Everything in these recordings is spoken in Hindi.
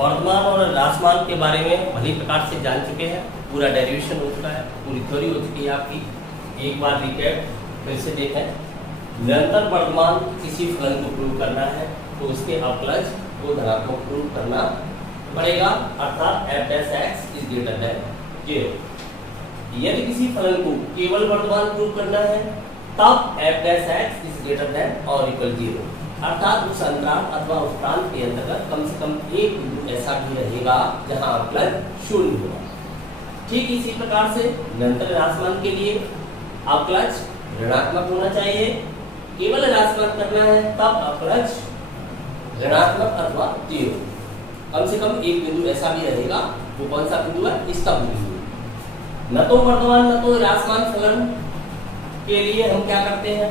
वर्तमान और ह्रासमान के बारे में भली प्रकार से जान चुके हैं, पूरा डेरिवेशन हो चुका है, पूरी थ्योरी हो चुकी है आपकी। एक बार रिकैप फिर से देखें। निरंतर वर्तमान किसी फलन को प्रूव करना है तो उसके अवकलज को धनात्मक प्रूव करना पड़ेगा, अर्थात f' इज ग्रेटर देन 0। यदि किसी फलन को केवल वर्तमान प्रूव करना है तब f' इज ग्रेटर देन और इक्वल 0, अर्थात उस अंतराल अथवा उस प्रांत के अंतर्गत कम से कम एक बिंदु ऐसा भी रहेगा जहां अवकलज शून्य होगा। ठीक इसी प्रकार से निरंतर ह्रासमान के लिए अवकलज ऋणात्मक होना चाहिए। केवल ह्रासमान करना है तब अवकलज ऋणात्मक अथवा 0, कम से कम एक बिंदु ऐसा भी रहेगा। वो कौन सा बिंदु है? इसका बिंदु। न तो वर्तमान न तो ह्रासमान फलन के लिए हम क्या करते हैं,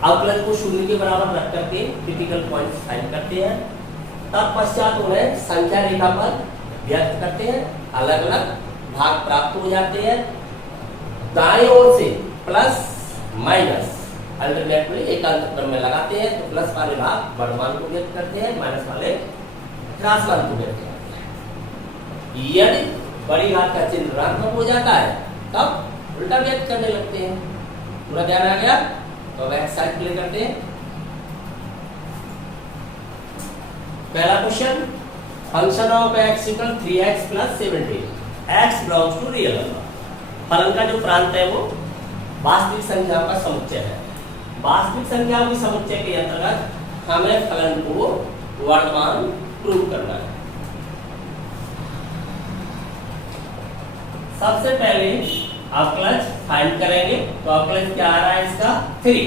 अवकलज को शून्य के बराबर रख करके क्रिटिकल पॉइंट्स फाइंड करते हैं। तब पश्चात उन्हें संख्या रेखा पर व्यक्त करते हैं, अलग अलग भाग प्राप्त हो जाते हैं। दाएं ओर से प्लस माइनस अल्टरनेट में एकांत क्रम में लगाते हैं तो प्लस वाले भाग वर्तमान को व्यक्त करते हैं, माइनस वाले ह्रासमान को व्यक्त करते हैं। यदि बड़ी घात का चिन्ह ऋणात्मक हो जाता है तब उल्टा व्यक्त करने लगते हैं। पूरा ध्यान आ गया? तो अब एक्सरसाइज प्ले करते हैं। पहला question, function of x equal 3x plus 70, x belongs to real number. फलन का जो प्रांत है वो वास्तविक संख्या का समुच्चय है। वास्तविक संख्या के समुच्चय के अंतर्गत हमें फलन को वर्तमान प्रूव करना है। सबसे पहले अवकलज फाइंड करेंगे। तो अवकलज क्या आ रहा है इसका? 3।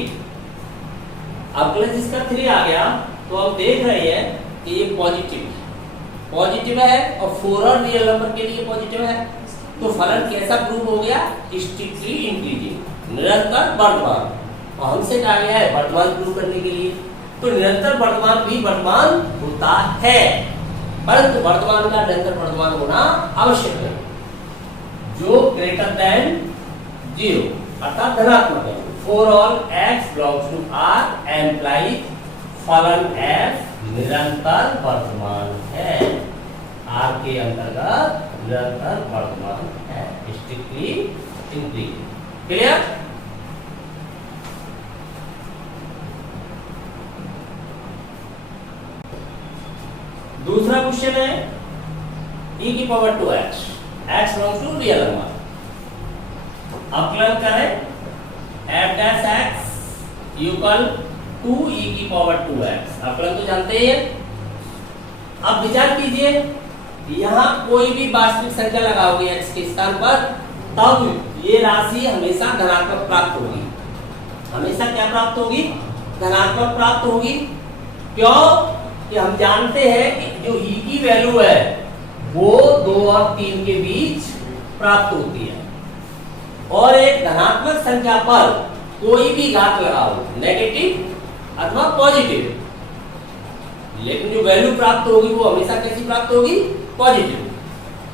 अवकलज इसका 3 आ गया तो हम देख रहे हैं कि ये पॉजिटिव है और 4 और रियल नंबर के लिए पॉजिटिव है। तो फलन कैसा प्रूव हो गया? स्ट्रिक्टली इंक्रीजिंग, निरंतर वर्तमान। और हमसे कहा गया है वर्तमान प्रूव करने के लिए, तो निरंतर वर्तमान भी वर्तमान होता है, परंतु वर्तमान का निरंतर वर्तमान होना आवश्यक है जो ग्रेटर देन 0 अर्थात धनात्मक है। For all x belongs to R implies फलन f निरंतर वर्तमान है। R के अंतर्गत निरंतर वर्तमान है, स्ट्रिक्टली इंक्रीजिंग। क्लियर? दूसरा क्वेश्चन है e की power 2x, x belongs to real number. अवकलन करें f' इक्वल 2e की पावर 2x। अवकलन तो जानते ही हैं। अब विचार कीजिए, यहाँ कोई भी वास्तविक संख्या लगाओगे x के स्थान पर तब ये राशि हमेशा धनात्मक प्राप्त होगी। हमेशा क्या प्राप्त होगी? धनात्मक प्राप्त होगी। क्यों? कि हम जानते हैं कि जो e की वैल्यू है वो 2 और 3 के बीच प्राप्त होती है। और एक धनात्मक संख्या पर कोई भी घात लगाओ, नेगेटिव अथवा पॉजिटिव, लेकिन जो वैल्यू प्राप्त होगी वो हमेशा कैसी प्राप्त होगी? पॉजिटिव।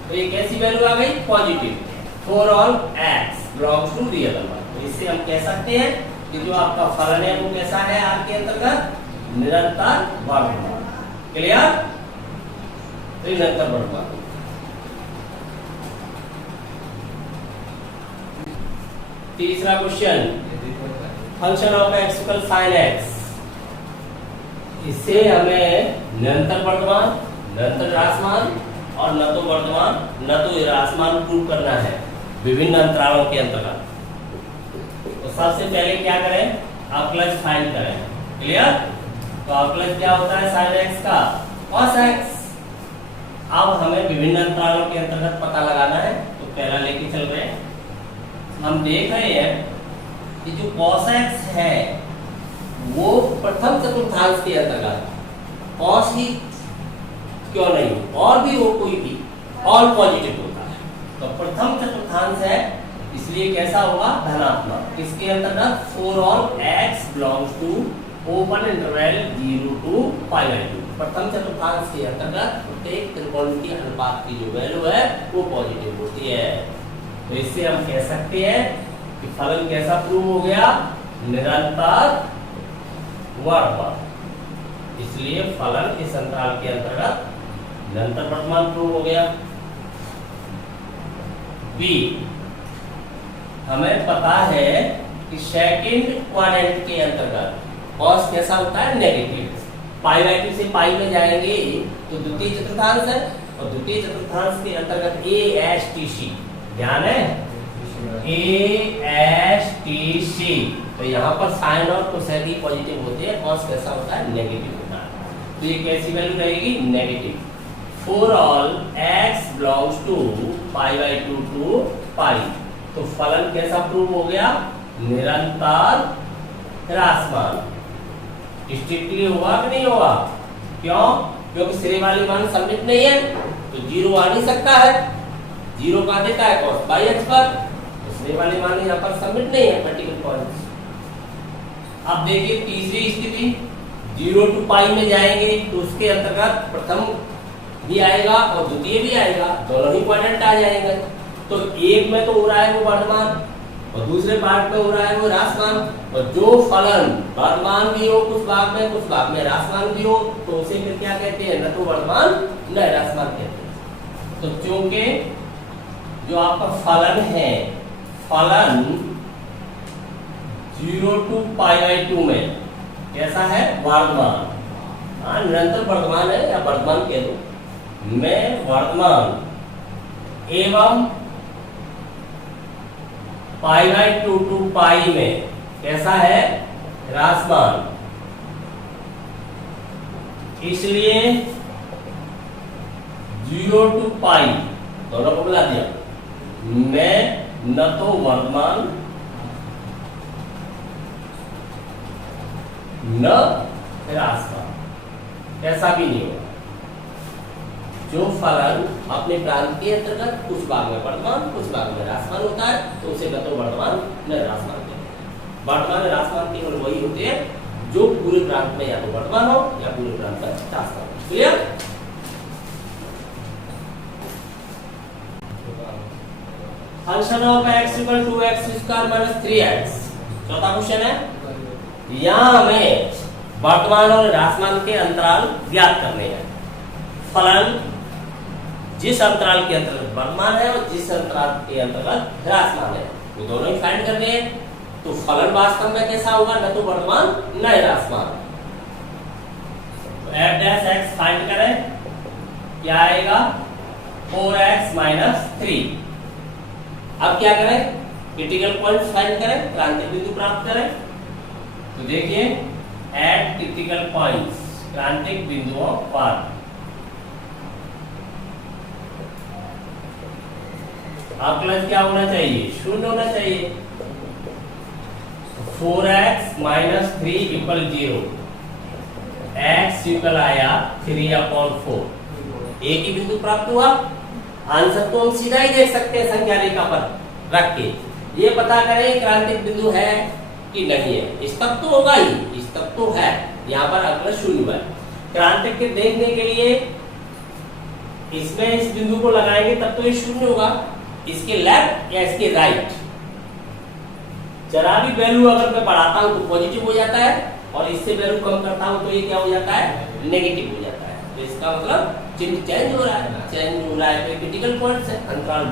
तो ये कैसी वैल्यू आ गई? Positive. For all x belongs to real number. तो इससे हम कह सकते हैं कि जो आपका फलन है वो कैसा है? R के अंतर्गत निरंतर वर्तमान। क्लियर? तो निरंतर वर्तमान। तीसरा question, function of x equal sin x। इससे हमें निरंतर वर्तमान, निरंतर ह्रासमान और न तो वर्तमान न तो ह्रासमान प्रूव करना है विभिन्न अंतरालों के अंतर्गत। तो सबसे पहले क्या करें? अवकलज फाइंड करें। क्लियर? तो अवकलज क्या होता है sin x का? cos x। अब हमें विभिन्न अंतरालों के अंतर्गत पता लगाना है, तो पहला लेके चल रहे हैं। हम देख रहे हैं कि जो cos x है वो प्रथम चतुर्थांश के अंतर्गत, cos ही क्यों नहीं, और भी हो कोई भी, ऑल पॉजिटिव होता है। तो प्रथम चतुर्थांश है इसलिए कैसा होगा? धनात्मक। किसके अंतर्गत? For all x belongs to open interval 0 to π/2। प्रथम चतुर्थांश के अंतर्गत प्रत्येक त्रिकोणमितीय अनुपात की जो वैल्यू है वो पॉजिटिव होती है। तो इससे हम कह सकते हैं कि फलन कैसा प्रूव हो गया? निरंतर वर्तमान। इसलिए फलन इस अंतराल के अंतर्गत निरंतर वर्तमान प्रूव हो गया। बी, हमें पता है कि सेकंड क्वाड्रेंट के अंतर्गत कॉस कैसा होता है, नेगेटिव। पाई बाई 2 से पाई में जाएंगे तो द्वितीय चतुर्थांश है, और द्वितीय चतुर्थांश के अंतर्गत ए एस टी सी, ध्यान है, ए एस टी सी, तो यहाँ पर साइन और कोसाइन पॉजिटिव होते हैं, कॉस कैसा होता है, नेगेटिव होता है। तो ये कैसी वैल्यू रहेगी, negative. For all x belongs to pi by 2 to pi, तो फलन कैसा प्रूव हो गया, निरंतर ह्रासमान। स्ट्रिक्टली होगा कि नहीं होगा, क्यों, क्योंकि सिरे वाली मान सबमिट नहीं है, तो जीरो आ नहीं सकता है, जीरो कहाँ देता है, कॉस बाई एक्स पर, तो सिरे वाली मान यहाँ पर सबमिट नहीं है पर्टिकुलर पॉइंट। अब देखिए तीसरी स्थिति, 0 टू पाई में जाएंगे तो उसके अंतर्गत प्रथम भी आएगा और द्वितीय भी आएगा, दोनों ही क्वाड्रेंट आ जाएंगे। तो एक में तो हो रहा है वो वर्तमान और दूसरे पार्ट में हो रहा है वो ह्रासमान, और जो फलन वर्तमान भी हो कुछ भाग में ह्रासमान भी हो, तो उसे फिर क्या कहते हैं, न तो वर्तमान न ह्रासमान कहते हैं। तो चूंकि जो आपका फलन है, फलन 0 टू पाई बाई 2 में कैसा है, वर्तमान, हाँ निरंतर वर्तमान है या वर्तमान कह दो, में वर्तमान एवं पाई बाई 2 टू पाई में कैसा है, ह्रासमान। इसलिए 0 टू पाई दोनों को मिला दिया, में न तो वर्तमान न ह्रासमान, ऐसा भी नहीं होगा। जो फलन अपने प्रांत के अंतर्गत कुछ भाग में वर्तमान कुछ भाग में ह्रासमान होता है, तो उसे न तो वर्तमान न ह्रासमान कहते हैं। वर्तमान ह्रासमान केवल वही होते हैं जो पूरे प्रांत में या तो वर्तमान हो या पूरे प्रांत में ह्रासमान हो। Clear? Function of x equal to x square minus 3x, चौथा क्वेश्चन है। यहाँ हमें वर्तमान और ह्रासमान के अंतराल ज्ञात करने हैं। फलन जिस अंतराल के अंतर्गत वर्तमान है और जिस अंतराल के अंतर्गत ह्रासमान है, वो दोनों ही फाइंड करने हैं। तो फलन वास्तव में कैसा होगा, न तो वर्तमान न ह्रासमान। तो f डैश x फाइंड करें, क्या आएगा, 4x माइनस 3। अब क्या करें, क्रिटिकल पॉइंट फाइंड करें, क्रांतिक बिंदु प्राप्त करें। तो देखिए एट क्रिटिकल पॉइंट्स, क्रांतिक बिंदुओं पर आकलन क्या होना चाहिए, शून्य होना चाहिए। 4x minus 3 equal 0, x equal आया 3/4, एक ही बिंदु प्राप्त हुआ। आंसर तो हम सीधा ही देख सकते हैं संख्या रेखा पर रख के, ये पता करें क्रांतिक बिंदु है कि नहीं है। इस तक तो होगा ही, इस तक तो है, यहाँ पर अगला शून्य है। क्रांतिक के देखने के लिए इसमें इस बिंदु को लगाएंगे तब तो ये शून्य होगा, इसके लेफ्ट या इसके राइट। जरा भी वैल्यू अगर मैं बढ़ाता हूं तो पॉजिटिव हो जाता है, और इससे वैल्यू कम करता हूं तो ये क्या हो जाता है, नेगेटिव हो जाता है। तो इसका मतलब चिन्ह चेंज हो रहा है, तो क्रिटिकल पॉइंट से अंतराल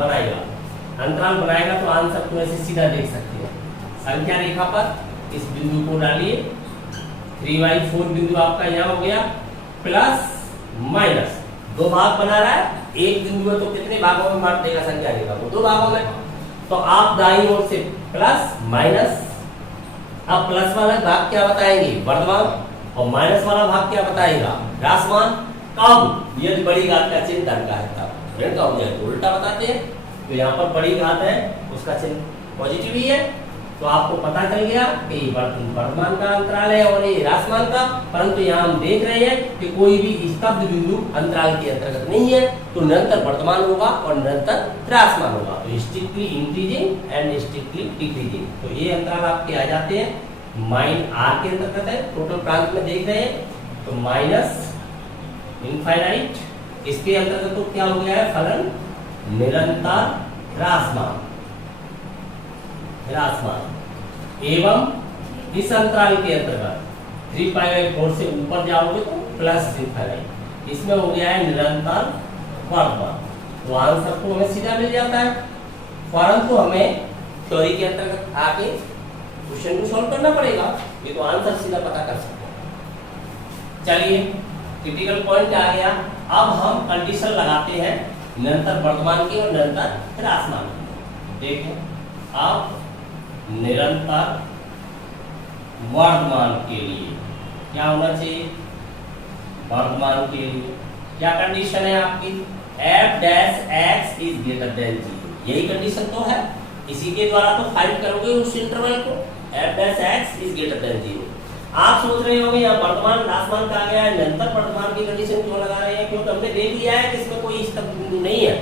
बनाएगा तो आंसर तो ऐसे सीधा देख सकते हैं। संख्या रेखा पर इस बिंदु को डालिए, 3/4 बिंदु आपका यहाँ हो गया, प्लस माइनस दो भाग बना रहा है, एक बिंदु है तो कितने भागों में बांट देगा संख्या रेखा को, दो भागों में। तो आप दाईं ओर से प्लस माइनस, अब प्लस वाला भाग क्या बताएंगे, वर्तमान, और माइनस वाला भाग क्या बताएगा, ह्रासमान। कब, यदि बड़ी घात का चिन्ह धन का है तब, ऋण का हो जाए तो उल्टा बताते हैं। तो यहाँ पर बड़ी घात है, उसका चिन्ह पॉजिटिव ही है, तो आपको पता चल गया कि वर्तमान का अंतराल है और ये ह्रासमान का। परंतु यहाँ हम देख रहे हैं कि कोई भी स्तब्ध बिंदु अंतराल के अंतर्गत नहीं है, तो निरंतर वर्तमान होगा और निरंतर ह्रासमान होगा। तो strictly increasing and strictly decreasing, तो ये अंतराल आपके आ जाते हैं। माइन आर के अंतर्गत है, टोटल प्रांत में देख रहे हैं, तो माइनस इनफाइनाइट, इसके अंतर्गत तो क्या हो गया है, फलन निरंतर ह्रासमान एवं इस अंतराल के अंतर्गत 3π/4 से ऊपर जाओगे तो प्लस इनफाइनाइट। इसमें हो गया है निरंतर वर्तमान, तो आंसर तो हमें सीधा मिल जाता है, परंतु हमें थ्योरी के अंतर्गत आके क्वेश्चन को सॉल्व करना पड़ेगा, ये तो आंसर सीधा पता कर सकते हैं। चलिए क्रिटिकल पॉइंट आ गया, अब हम कंडीशन लगाते हैं निरंतर वर्तमान की और निरंतर ह्रासमान की। देखें अब निरंतर वर्तमान के लिए क्या होना चाहिए, वर्तमान के लिए क्या कंडीशन है आपकी, f dash x is greater than 0, यही कंडीशन तो है, इसी के द्वारा तो फाइंड करोगे उस इंटरवल को, f dash x is greater than 0। आप सोच रहे होंगे यहाँ वर्तमान ह्रासमान का आ गया है, निरंतर वर्तमान की कंडीशन क्यों लगा रहे हैं, क्योंकि हमने देख लिया है कि इसमें कोई स्थिर बिंदु नहीं है,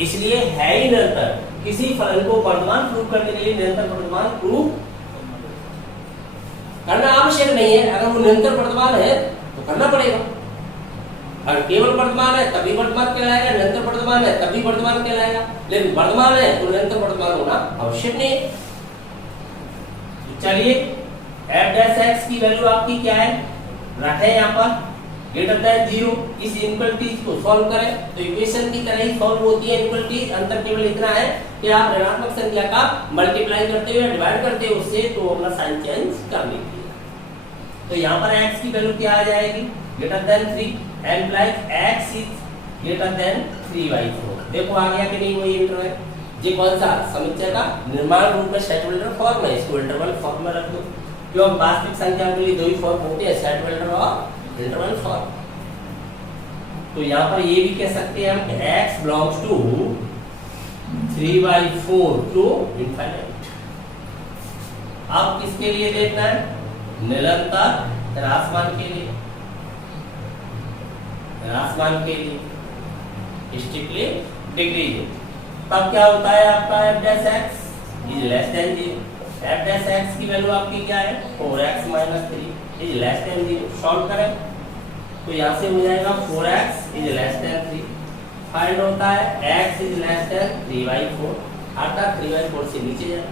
इसलिए है ही निरंतर। किसी फलन को वर्तमान प्रूव करने के लिए निरंतर वर्तमान प्रूव करना आवश्यक नहीं है, अगर वो निरंतर वर्तमान है तो करना पड़ेगा, अगर केवल वर्तमान है तभी वर्तमान कहलाएगा, निरंतर वर्तमान है तभी वर्तमान कहलाएगा, लेकिन वर्तमान है तो निरंतर वर्तमान होना आवश्यक नहीं है। तो चलिए f डैश x की वैल्यू आपकी क्या है, रखें यहाँ पर ग्रेटर देन 0, इस इनइक्वालिटीज को सॉल्व करें तो इक्वेशन की तरह ही सॉल्व होती है इनइक्वालिटीज, अंतर केवल इतना है कि आप ऋणात्मक संख्या का मल्टीप्लाई करते हुए डिवाइड करते हो उससे, तो अपना साइन चेंज कर लीजिए। तो यहाँ पर x की वैल्यू क्या आ जाएगी, greater than 3, implies x is greater than 3/4। देखो आ गया कि नहीं वही इंटरवल, ये कौन सा समुच्चय का निर्माण रूप में सेट वेल्डर फॉर्म है, इसको इंटरवल फॉर्म में रख दो, क्यों वास्तविक संख्या के लिए दो ही फॉर्म होते हैं, सेट वेल्डर और इंटरवल फॉर्म। तो यहाँ पर ये भी कह सकते हैं हम कि x belongs to 3/4 to infinite. अब किसके लिए देखना है, निरंतर ह्रासमान के लिए, ह्रासमान के लिए स्ट्रिक्टली डिक्रीजिंग, तब क्या होता है आपका f dash x is less than 0, f dash x की वैल्यू आपकी क्या है 4x - 3 is less than 0, solve करें तो यहाँ से हो जाएगा 4x is less then 3, find होता है x इज लेस देन 3/4, अर्थात 3/4 से नीचे जाए,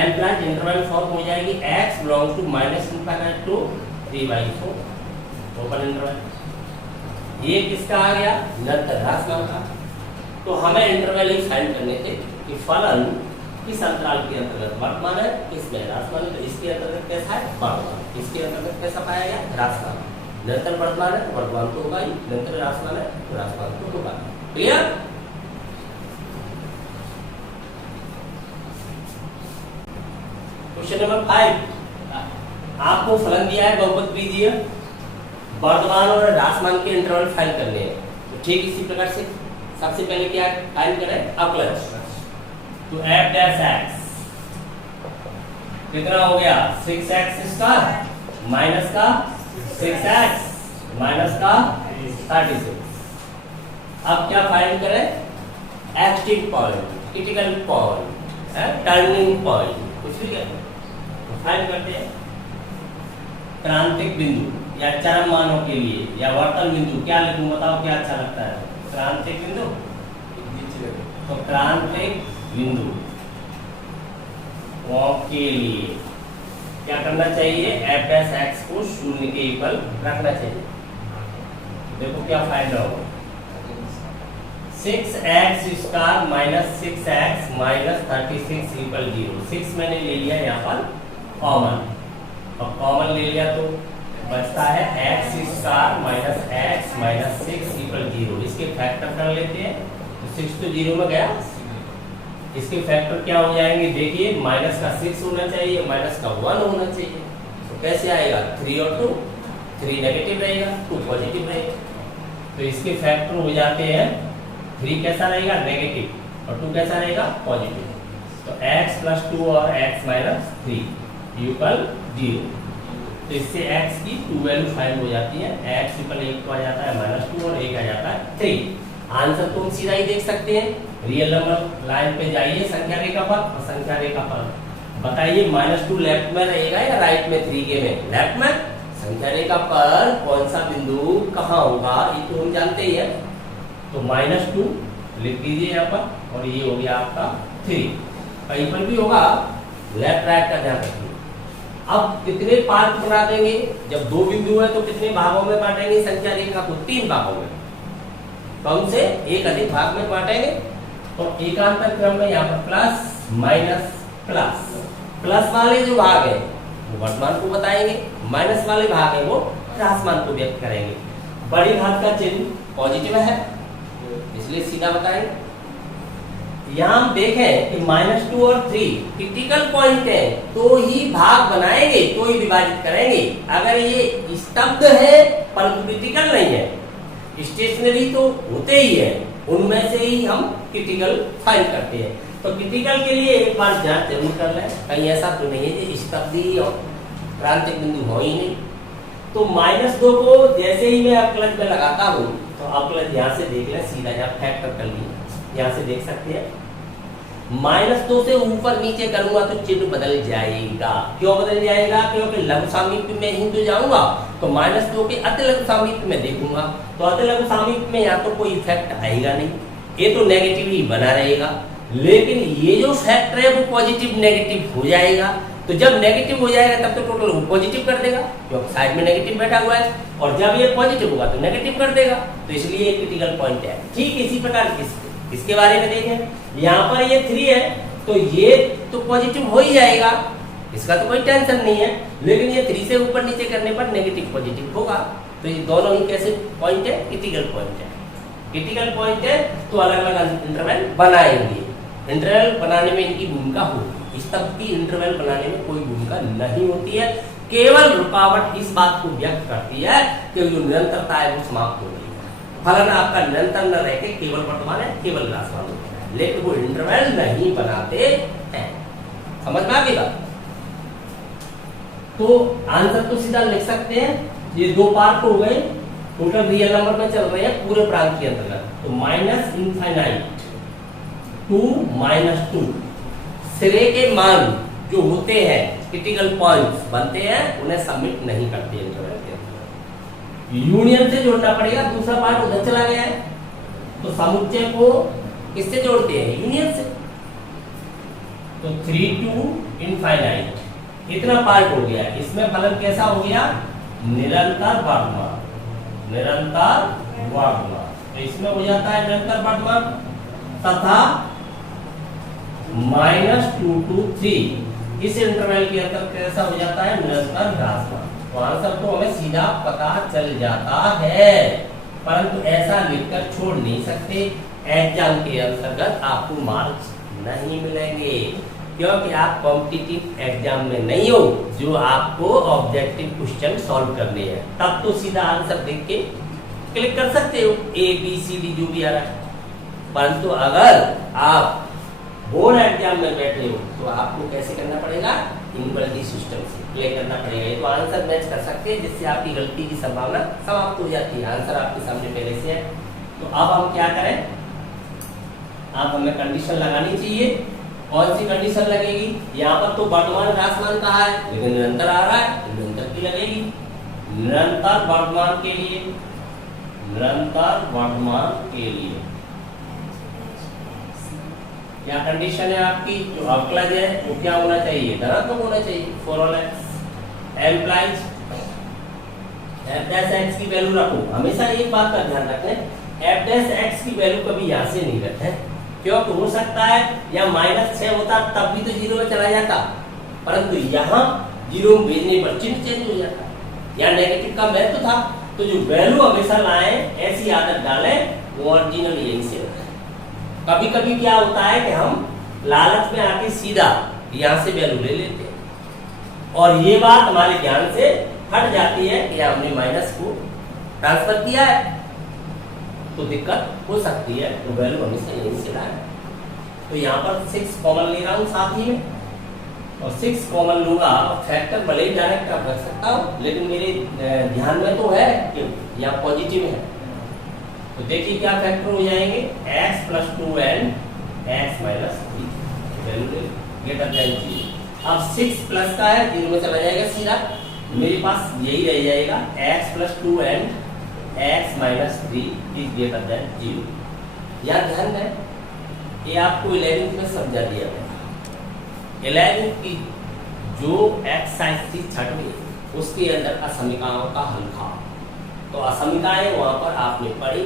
एम्प्लाइड इंटरवल फॉर्म हो जाएगी x belongs to -∞ to 3/4 open interval. ये किसका आ गया, निरंतर ह्रासमान का। तो हमें इंटरवल ही फाइंड करने थे कि फलन किस अंतराल के अंतर्गत वर्तमान है, किसमें ह्रासमान है, तो इसके अंतर्गत कैसा है वर्तमान, इसके अंतर्गत कैसा पाया गया ह्रासमान। निरंतर वर्तमान है तो वर्तमान तो होगा ही, निरंतर ह्रासमान है तो ह्रासमान तो होगा। क्लियर। क्वेश्चन नंबर 5, आपको फलन दिया है बहुपद बीजीय, वर्तमान और ह्रासमान के इंटरवल फाइंड करने हैं, तो ठीक इसी प्रकार से सबसे पहले क्या फाइंड करें अवकलज, तो f डैश x कितना हो गया 6x स्क्वायर माइनस का 6x माइनस का 36। अब क्या फाइंड करें, active point, critical point, turning point, कुछ भी करें तो फाइंड करते हैं क्रांतिक बिंदु या चरम मानों के लिए, या वर्तन बिंदु, क्या लिखूं बताओ क्या अच्छा लगता है, क्रांतिक बिंदु, तो क्रांतिक बिंदु के लिए क्या करना चाहिए, f डैश x को 0 के इक्वल रखना चाहिए। देखो क्या फायदा होगा, 6x square minus 6x minus 36 equal 0। 6 मैंने ले लिया यहाँ पर कॉमन, और कॉमन ले लिया तो बचता है x square minus x minus 6 equal 0। इसके फैक्टर कर लेते हैं, तो 6 तो 0 में गया, इसके फैक्टर क्या हो जाएंगे, देखिए माइनस का 6 होना चाहिए, माइनस का 1 होना चाहिए, तो कैसे आएगा 3 और 2, 3 नेगेटिव रहेगा 2 पॉजिटिव रहेगा, तो इसके फैक्टर हो जाते हैं 3 कैसा रहेगा नेगेटिव और 2 कैसा रहेगा पॉजिटिव, तो x प्लस 2 और x माइनस 3 इक्वल 0। तो इससे x की 2 वैल्यू फाइंड हो जाती है, x इक्वल 1 तो आ जाता है -2 और 1 आ जाता है 3। आंसर तुम सीधा ही देख सकते हैं, रियल नंबर लाइन पे जाइए संख्या रेखा पर, और संख्या रेखा पर बताइए -2 लेफ्ट में रहेगा या राइट में 3 के में, लेफ्ट में। संख्या रेखा पर कौन सा बिंदु कहाँ होगा ये तो हम जानते ही है, तो -2 लिख दीजिए यहाँ पर, और ये हो गया आपका 3। कहीं पर भी होगा लेफ्ट राइट का ध्यान रखिए, अब कितने पार्ट बना देंगे? जब दो बिंदु है तो कितने भागों में बांटेंगे संख्या रेखा को? 3 भागों में, कम से एक अधिक भाग में बांटेंगे। तो एकांतर क्रम में यहाँ पर प्लस माइनस प्लस, प्लस वाले जो भाग है वो वर्तमान को बताएंगे, माइनस वाले भाग है वो ह्रासमान को व्यक्त करेंगे। बड़ी भाग का चिन्ह पॉजिटिव है इसलिए सीधा बताएंगे। यहाँ हम देखें कि -2 और 3 क्रिटिकल पॉइंट है, तो ही भाग बनाएंगे, तो ही विभाजित करेंगे। अगर ये स्तब्ध है परंतु क्रिटिकल नहीं है, स्टेशनरी तो होते ही है, उनमें से ही हम क्रिटिकल फाइंड करते हैं। तो क्रिटिकल के लिए एक बार जांच जरूर कर लें, कहीं ऐसा तो नहीं है कि स्तब्धी और क्रांतिक बिंदु हो ही नहीं। तो -2 को जैसे ही मैं अवकलज में लगाता हूँ तो अवकलज यहाँ से देख लें, सीधा यहाँ फैक्टर कर लिया, यहाँ से देख सकते हैं। -2 से ऊपर नीचे करूंगा तो चिन्ह बदल जाएगा। क्यों बदल जाएगा? क्योंकि लघु सामीप्य में ही तो जाऊंगा, तो -2 के अति लघु सामीप्य में देखूंगा, तो अति लघु सामीप्य में यहाँ तो कोई इफेक्ट आएगा नहीं, ये तो नेगेटिव ही बना रहेगा। लेकिन ये जो फैक्टर है वो पॉजिटिव नेगेटिव हो जाएगा। तो जब नेगेटिव हो जाएगा तब तो टोटल वो पॉजिटिव कर देगा, क्योंकि साइड में नेगेटिव बैठा हुआ है, और जब ये पॉजिटिव होगा तो नेगेटिव कर देगा। तो इसलिए ये क्रिटिकल पॉइंट है। ठीक इसी प्रकार इसके बारे में देखें, यहाँ पर ये 3 है तो ये तो पॉजिटिव हो ही जाएगा, इसका तो कोई टेंशन नहीं है। लेकिन ये 3 से ऊपर नीचे करने पर नेगेटिव पॉजिटिव होगा। तो ये दोनों ही कैसे पॉइंट है? क्रिटिकल पॉइंट है। क्रिटिकल पॉइंट है तो अलग अलग इंटरवल बनाएंगे। इंटरवल बनाने में इनकी भूमिका होगी, स्तब्ध की इंटरवल बनाने में कोई भूमिका नहीं होती है। केवल रुकावट इस बात को व्यक्त करती है कि जो निरंतरता है वो समाप्त हो गई है, फलन आपका निरंतर न रह के केवल वर्तमान है, केवल ह्रासमान होता है, लेकिन वो इंटरवल नहीं बनाते हैं। समझ में आ गई बात? तो आंसर तो सीधा लिख सकते हैं। ये 2 पार्ट हो गए, टोटल रियल नंबर में चल रहे हैं पूरे प्रांत के अंतर्गत। तो -∞ to -2 सिरे के मान जो होते हैं, क्रिटिकल पॉइंट्स बनते हैं, उन्हें सबमिट नहीं करते इंटरवल के अंदर। यूनियन से जोड़ना पड़ेगा, दूसरा पार्ट उधर चला गया है, तो समुच्चय को किससे जोड़ते हैं? यूनियन से। तो 3 to ∞ इतना पार्ट हो गया। इसमें फलन कैसा हो गया? निरंतर वर्धमान, निरंतर वर्धमान। तो इसमें हो जाता है निरंतर वर्धमान, तथा -2 to 3 इस इंटरवल के अंदर कैसा हो जाता है? निरंतर ह्रासमान। तो आंसर तो हमें सीधा पता चल जाता है, परंतु ऐसा लिखकर छोड़ नहीं सकते। एग्जाम के अंतर्गत आपको मार्क्स नहीं मिलेंगे, क्योंकि आप कॉम्पिटिटिव एग्जाम में नहीं हो जो आपको ऑब्जेक्टिव क्वेश्चन सॉल्व करने हैं। तब तो सीधा आंसर देख के क्लिक कर सकते हो, ABCD जो भी आ रहा है। परंतु अगर आप बोर्ड एग्जाम में बैठे हो तो आपको कैसे करना पड़ेगा? इनक्वलिटी सिस्टम से प्ले करना पड़ेगा। ये तो आंसर मैच कर सकते हैं, जिससे आपकी गलती की संभावना समाप्त हो जाती है। आंसर आपके सामने पहले से है। तो अब हम क्या करें? अब हमें कंडीशन लगानी चाहिए। कौन सी कंडीशन लगेगी? यहाँ पर तो वर्तमान ह्रासमान कहा है, लेकिन निरंतर आ रहा है, तो निरंतर की लगेगी। निरंतर वर्तमान के लिए, निरंतर वर्तमान के लिए क्या कंडीशन है आपकी? जो अवकलज है वो क्या होना चाहिए? धनात्मक होना चाहिए। For all x implies f' की वैल्यू रखो। हमेशा एक बात का ध्यान रखें, f' की वैल्यू कभी यहाँ से नहीं रखें, क्योंकि हो सकता है या -6 होता तब भी तो 0 में चला जाता, परंतु यहाँ 0 में भेजने पर चिन्ह चेंज हो जाता। यहाँ नेगेटिव का महत्व था, तो जो वैल्यू हमेशा लाए ऐसी आदत डालें, वो ओरिजिनल यहीं से रखें। कभी कभी क्या होता है कि हम लालच में आके सीधा यहाँ से वैल्यू ले लेते हैं, और ये बात हमारे ज्ञान से हट जाती है कि हमने माइनस को ट्रांसफर किया है, तो दिक्कत हो सकती है। तो वैल्यू हमेशा यहीं से लाए। तो यहाँ पर 6 कॉमन ले रहा हूँ साथ ही में, और 6 कॉमन लूंगा। फैक्टर भले ही डायरेक्ट आप रख सकता हूँ, लेकिन मेरे ध्यान में तो है कि यहाँ पॉजिटिव है। तो देखिए क्या फैक्टर हो जाएंगे? x + 2n x - 3 value greater than 0। अब 6 प्लस का है, 0 में चला जाएगा सीधा, मेरे पास यही रह जाएगा x + 2n x - 3 is greater than 0। याद ध्यान है, ये आपको 11th में समझा दिया गया। 11th की जो एक्सरसाइज थी छठवीं, उसके अंदर असमीकाओं का हल था। तो असमीकाएं वहां पर आपने पढ़ी।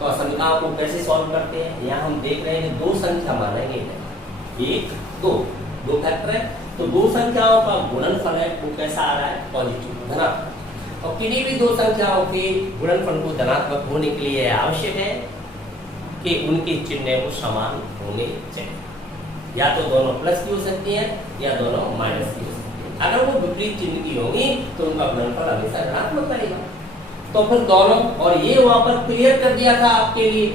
तो असमीकाओं को कैसे सॉल्व करते हैं, यहाँ हम देख रहे हैं कि दो संख्या मानेंगे, एक दो फैक्टर है, तो दो संख्याओं का गुणनफल है वो कैसा आ रहा है, पॉजिटिव, धनात्मक। और किन्हीं भी दो संख्याओं के गुणनफल को धनात्मक होने के लिए आवश्यक है कि उनके चिन्ह वो समान होने चाहिए, या तो दोनों प्लस की हो सकती है या दोनों माइनस की हो सकती है। अगर वो विपरीत चिन्ह की होंगी तो उनका गुणनफल हमेशा ऋणात्मक बनेगा। तो फिर दोनों, और ये वहां पर क्लियर कर दिया था आपके लिए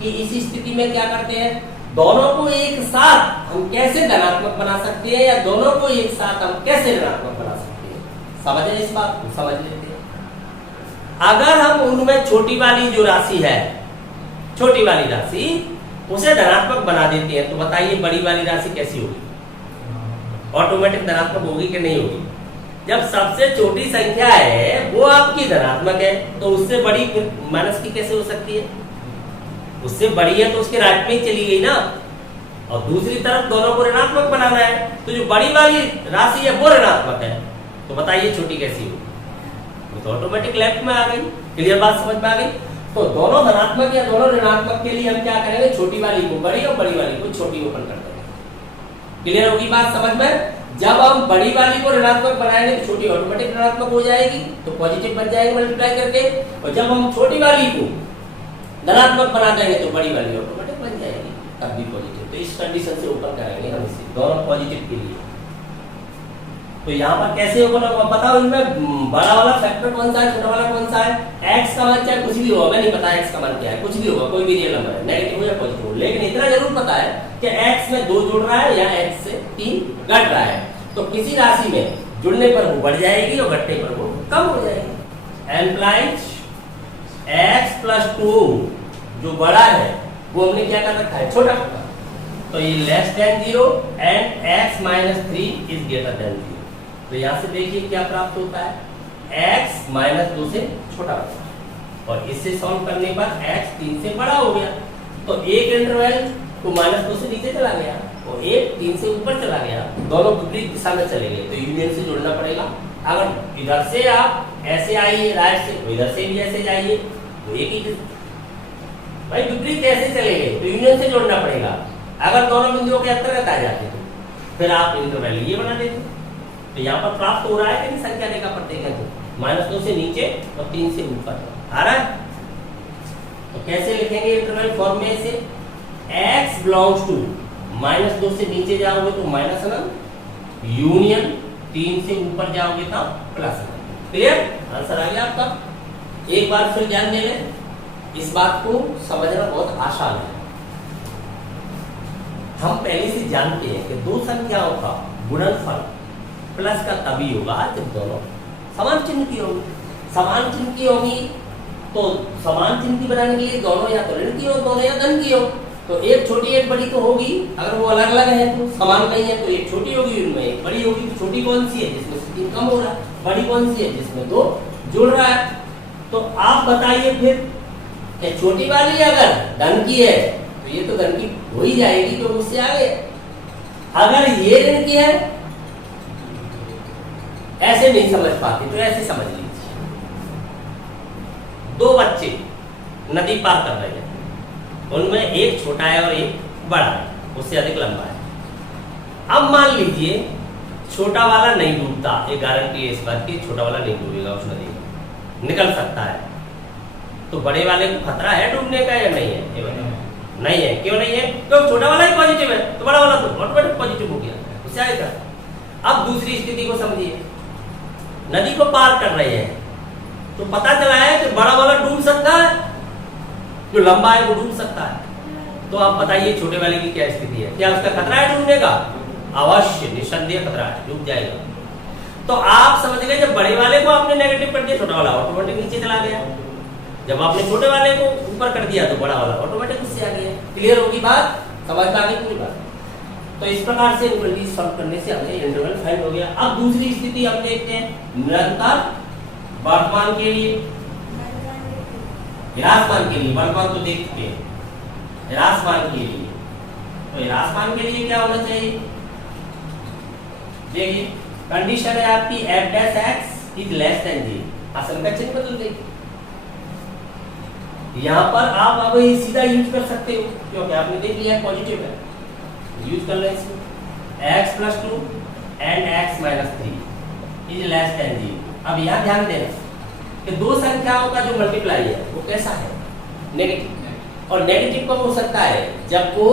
कि इस स्थिति में क्या करते हैं, दोनों को एक साथ हम कैसे धनात्मक बना सकते हैं या दोनों को एक साथ हम कैसे ऋणात्मक बना सकते हैं। समझे इस बात को, समझ लेते हैं। अगर हम उनमें छोटी वाली जो राशि है, छोटी वाली राशि उसे धनात्मक बना देते हैं, तो बताइए बड़ी वाली राशि कैसी होगी, ऑटोमेटिक धनात्मक होगी कि नहीं होगी। जब सबसे छोटी संख्या है वो आपकी धनात्मक है, तो उससे बड़ी माइनस की कैसे हो सकती है, उससे बड़ी है तो उसके राइट में चली गई ना, और दूसरी तरफ दोनों को ऋणात्मक बनाना है, तो जो बड़ी वाली राशि है वो ऋणात्मक है, तो बताइए छोटी कैसी होगी, वो तो ऑटोमेटिक लेफ्ट में आ गई। क्लियर बात समझ में आ गई। तो दोनों धनात्मक या दोनों ऋणात्मक के लिए हम क्या करेंगे, छोटी वाली को बड़ी और बड़ी वाली को छोटी ओपन कर देंगे। क्लियर होगी बात समझ में। जब हम बड़ी वाली को ऋणात्मक बनाएंगे तो छोटी ऑटोमेटिक ऋणात्मक हो जाएगी, तो पॉजिटिव बन जाएगी मल्टीप्लाई करके, और जब हम छोटी वाली को धनात्मक बना देंगे तो बड़ी वाली ऑटोमेटिक बन जाएगी, तब भी पॉजिटिव। तो इस कंडीशन से ओपन कराएंगे हम इसे दोनों पॉजिटिव के लिए। तो यहाँ पर कैसे ओपन होगा बताओ, इनमें बड़ा वाला फैक्टर कौन सा है, छोटा वाला कौन सा है। एक्स का मान चाहे कुछ भी होगा, नहीं पता एक्स का मान क्या है, कुछ भी होगा, कोई भी रियल नंबर है, नेगेटिव हो या पॉजिटिव हो, लेकिन इतना जरूर पता है कि एक्स में 2 जुड़ रहा है या एक्स से 3 घट रहा है। तो किसी राशि में जुड़ने पर वो बढ़ जाएगी और घटने पर वो कम हो जाएगी। एम्प्लाइज x + 2 जो बड़ा है वो हमने क्या कर रखा है, छोटा रखा। तो ये less than 0 and x - 3 is greater than 0। तो यहाँ से देखिए क्या प्राप्त होता है, x - 2 से छोटा होता है, और इससे सॉल्व करने पर x 3 से बड़ा हो गया। तो एक इंटरवल को -2 से नीचे चला गया और एक 3 से ऊपर चला गया, दोनों विपरीत दिशा में चले गए, तो यूनियन से जोड़ना पड़ेगा। अगर इधर से आप ऐसे आइए राइट से, तो इधर से भी ऐसे जाइए, तो एक ही भाई विपरीत ऐसे चले गए, तो यूनियन से जोड़ना पड़ेगा। अगर दोनों बिंदुओं के अंतर्गत आ जाते तो फिर आप इंटरवल ये बना देते। तो यहाँ पर प्राप्त हो रहा है कि संख्या रेखा पर देखें तो -2 से नीचे और 3 से ऊपर आ रहा है। तो कैसे लिखेंगे इंटरवल फॉर्म में से, x बिलोंग्स टू -2 से नीचे जाओगे तो -1 यूनियन 3 से ऊपर जाओगे तो +1। क्लियर, आंसर आ गया आपका। एक बार फिर ध्यान दे लें, इस बात को समझना बहुत आसान है। हम पहले से जानते हैं कि दो संख्याओं का गुणनफल प्लस का तभी होगा जब दोनों समान चिन्ह की होगी। समान चिन्ह की होगी तो समान चिन्ह की बनाने के लिए दोनों या तो ऋण की हो, दोनों या धन की हो। तो एक छोटी एक बड़ी तो होगी, अगर वो अलग अलग है तो समान नहीं है, तो एक छोटी होगी उनमें एक बड़ी होगी। तो छोटी कौन सी है जिसमें से 3 कम हो रहा है, बड़ी कौन सी है जिसमें 2 जुड़ रहा है। तो आप बताइए फिर कि छोटी वाली अगर धन की है तो ये तो धन की हो ही जाएगी, तो उससे आगे। अगर ये ऋण की है, ऐसे नहीं समझ पाते तो ऐसे समझ लीजिए। 2 बच्चे नदी पार कर रहे हैं, उनमें एक छोटा है और एक बड़ा है, उससे अधिक लंबा है। अब मान लीजिए छोटा वाला नहीं डूबता, ये गारंटी है इस बात की, छोटा वाला नहीं डूबेगा उस नदी में, निकल सकता है। तो बड़े वाले को खतरा है डूबने का या नहीं है, ये बताओ। नहीं है, क्यों नहीं है, क्योंकि छोटा वाला ही पॉजिटिव है, तो बड़ा वाला तो ऑटोमेटिक पॉजिटिव हो गया, उससे आएगा। अब दूसरी स्थिति को समझिए, नदी को पार कर रहे हैं तो पता चला है कि बड़ा वाला डूब सकता है, जो लंबा है वो डूब सकता है। तो आप बताइए छोटे वाले की क्या स्थिति है, क्या उसका खतरा है डूबने का? अवश्य, निस्संदेह खतरा है, डूब जाएगा। तो आप समझ गए, जब बड़े वाले को आपने नेगेटिव कर दिया, छोटा वाला ऑटोमेटिक नीचे चला गया। जब आपने छोटे वाले को ऊपर कर दिया तो बड़ा वाला ऑटोमेटिक उससे आ गया। क्लियर होगी बात, समझ में आ गई पूरी बात। तो इस प्रकार से इक्वलिटी सॉल्व करने से हमें इंटरवल फाइंड हो गया। अब दूसरी स्थिति हम देखते हैं, निरंतर वर्तमान के लिए, ह्रासमान के लिए। वर्तमान तो देख चुके हैं, ह्रासमान के लिए। तो ह्रासमान के लिए क्या होना चाहिए, देखिए कंडीशन है आपकी F dash X is less than G, आशंका चिन्ह बदल गई। यहाँ पर आप अब ये सीधा यूज कर सकते हो क्योंकि आपने देख लिया पॉजिटिव है, यूज कर लें इसको। x plus 2 and x minus 3 is less than 0। अब यहाँ ध्यान देना कि दो संख्याओं का जो मल्टीप्लाई है वो कैसा है, नेगेटिव। और नेगेटिव कब हो सकता है, जब वो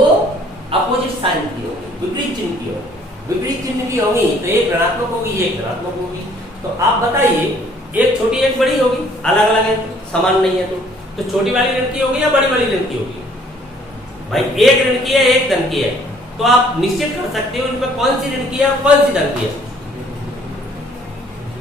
अपोजिट साइन की होगी, विपरीत चिन्ह की होगी। विपरीत चिन्ह की होगी तो एक ऋणात्मक होगी, एक धनात्मक होगी। तो आप बताइए, एक छोटी एक बड़ी होगी, अलग अलग है, समान नहीं है, तो छोटी वाली ऋण की होगी या बड़ी वाली ऋण की होगी? भाई एक ऋण की है, एक धन की है, तो आप निश्चित कर सकते हो इनमें कौन सी ऋण की है और कौन सी धन की है।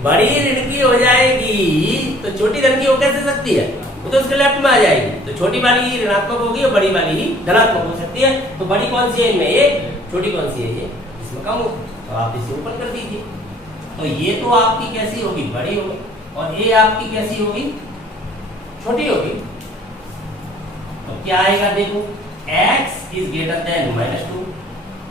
बड़ी ऋण की हो जाएगी तो छोटी धन की हो कैसे सकती है, वो तो उसके लेफ्ट में आ जाएगी। तो छोटी वाली ही ऋणात्मक होगी और बड़ी वाली ही धनात्मक हो सकती है। तो बड़ी कौन सी है इनमें, एक, छोटी कौन सी है ये, इसमें कम हो, तो आप इसे ऊपर कर दीजिए। तो ये तो आपकी कैसी होगी, बड़ी होगी, और ये आपकी कैसी होगी, छोटी होगी। तो क्या आएगा देखो, x is greater then -2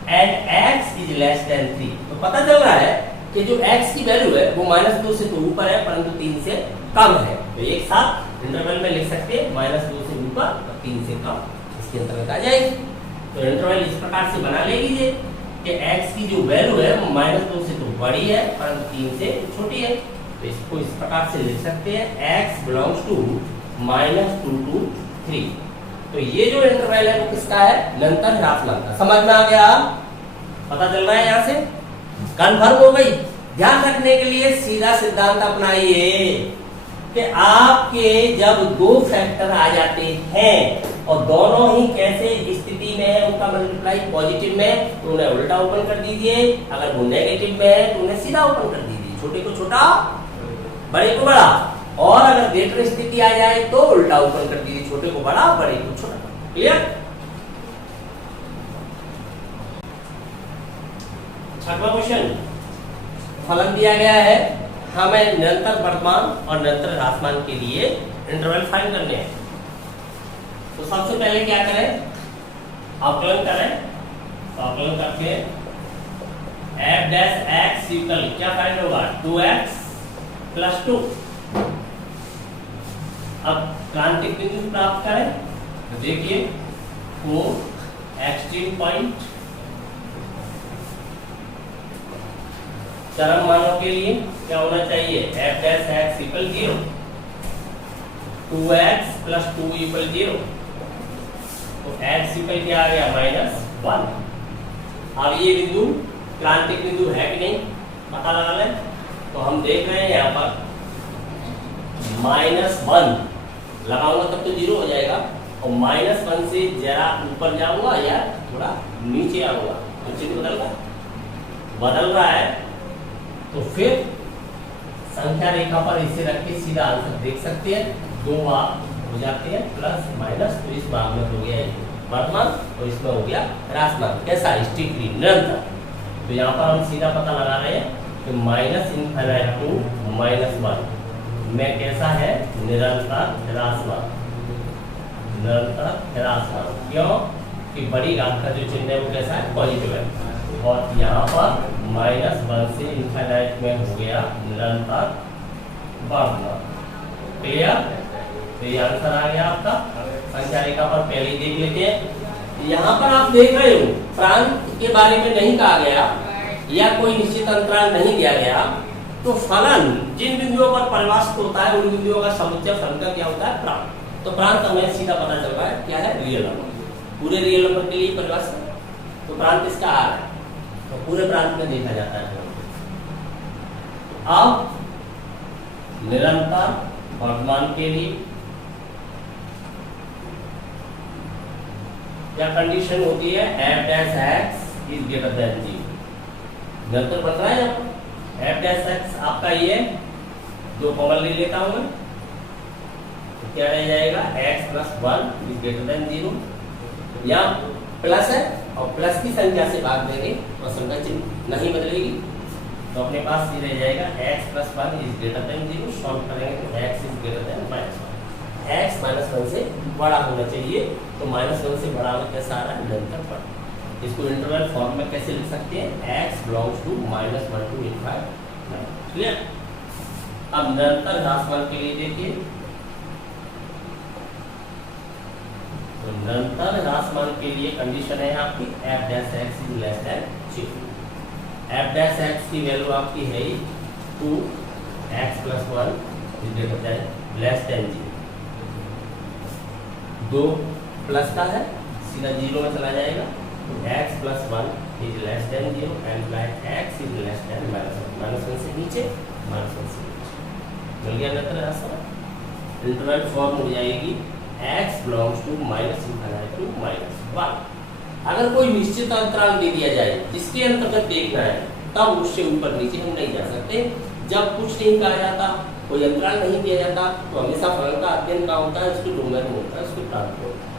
and x is less then 3। तो पता चल रहा है कि जो x की वैल्यू है वो -2 से तो ऊपर है परंतु 3 से कम है। तो एक साथ इंटरवल में लिख सकते हैं -2 से ऊपर और 3 से कम, इसके अंतर्गत आ जाएगी। तो इंटरवल इस प्रकार से बना ले लीजिए कि x की जो वैल्यू है वो -2 से तो बड़ी है परंतु 3 से छोटी है। तो इसको इस प्रकार से लिख सकते हैं, x बिलोंग्स टू -2 to 3। तो ये जो इंटरवल है वो किसका है, निरंतर ह्रासमान का। समझ में आ गया, पता चल रहा है, यहाँ से कन्फर्म हो गई। ध्यान रखने के लिए सीधा सिद्धांत अपनाइए कि आपके जब दो फैक्टर आ जाते हैं और दोनों ही कैसे स्थिति में है, उनका मल्टीप्लाई पॉजिटिव में, तो उन्हें उल्टा ओपन कर दीजिए। अगर वो नेगेटिव में है तो उन्हें सीधा ओपन कर दीजिए, छोटे को छोटा, बड़े को बड़ा। और अगर ग्रेटर स्थिति आ जाए तो उल्टा ओपन कर दीजिए, छोटे को बड़ा, बड़े को छोटा। क्लियर? छठवां क्वेश्चन, फलन दिया गया है, हमें निरंतर वर्तमान और निरंतर ह्रासमान के लिए इंटरवल फाइंड करने हैं। तो सबसे पहले क्या करें, अवकलन करें। तो अवकलन करके f डैश x इक्वल क्या फाइंड होगा, 2x प्लस 2। अब क्रांतिक बिंदु प्राप्त करें। तो देखिए वो एक्सट्रीम पॉइंट चरम मानों के लिए क्या होना चाहिए, f dash x equal 0, 2x plus 2 equal 0। तो x इक्वल क्या आ गया, -1। अब ये बिंदु क्रांतिक बिंदु है कि नहीं पता लगा लें। तो हम देख रहे हैं यहाँ पर -1 लगाऊंगा तब तो 0 हो जाएगा, और -1 से जरा ऊपर जाऊंगा या थोड़ा नीचे आऊंगा तो चिन्ह बदल रहा है। तो फिर संख्या रेखा पर इसे रख के सीधा आंसर देख सकते हैं, 2 भाग हो जाते हैं प्लस माइनस। तो इस भाग में हो गया वर्तमान और इसमें हो गया ह्रासमान। कैसा, स्ट्रिक्टली निरंतर। तो यहाँ पर हम सीधा पता लगा रहे हैं कि -∞ टू -1 में कैसा है, निरंतर ह्रासमान। निरंतर ह्रासमान क्यों कि बड़ी घात का जो चिन्ह है वो कैसा है, पॉजिटिव है। और यहाँ पर -1 से इनफाइनाइट में हो गया निरंतर बढ़ना। क्लियर? तो ये आंसर आ गया आपका। संख्या रेखा पर पहले ही देख लेते हैं। यहाँ पर आप देख रहे हो प्रांत के बारे में नहीं कहा गया या कोई निश्चित अंतराल नहीं दिया गया। तो फलन जिन बिंदुओं पर परिभाषित होता है उन बिंदुओं का समुच्चय फलन का क्या होता है, प्रांत। तो प्रांत हमें सीधा पता चल रहा है क्या है, रियल नंबर। पूरे रियल नंबर के लिए परिभाषित, तो प्रांत इसका आर है, तो पूरे प्रांत में देखा जाता है। अब निरंतर वर्तमान के लिए क्या कंडीशन होती है, f dash x is greater than 0। निरंतर बन रहा है यहाँ पर f डैश x आपका ये दो कॉमन ले लेता हूं मैं, तो क्या रह जाएगा, x plus 1 is greater than 0। यहाँ प्लस है और प्लस की संख्या से भाग देंगे तो संख्या चिन्ह नहीं बदलेगी, तो अपने पास ये रह जाएगा x plus 1 is greater than 0। Solve करेंगे तो x is greater then -1। x -1 से बड़ा होना चाहिए, तो -1 से बड़ा में कैसा आ रहा है, निरंतर बढ़। इसको इंटरवल फॉर्म में कैसे लिख सकते हैं, x belongs to -1 to ∞। Clear. अब निरंतर ह्रासमान के लिए देखिए, तो निरंतर ह्रासमान के लिए कंडीशन है आपकी f dash x is less than 0। f dash x की वैल्यू आपकी है 2x + 1 is greater than less than 0। 2 plus का है, सीधा 0 में चला जाएगा, तो x + 1 is less than 0 and x is less then -1 से नीचे -1 से नीचे मिल गया निरंतर ह्रासमान। इंटरवल फॉर्म हो जाएगी x बिलोंग्स टू -∞ to -1। अगर कोई निश्चित अंतराल दे दिया जाए जिसके अंतर्गत देखना है, तब उससे ऊपर नीचे हम नहीं जा सकते। जब कुछ नहीं कहा जाता, कोई अंतराल नहीं दिया जाता, तो हमेशा फलन का अध्ययन का होता है, उसको डोमेन होता है, उसको प्रांत होता है।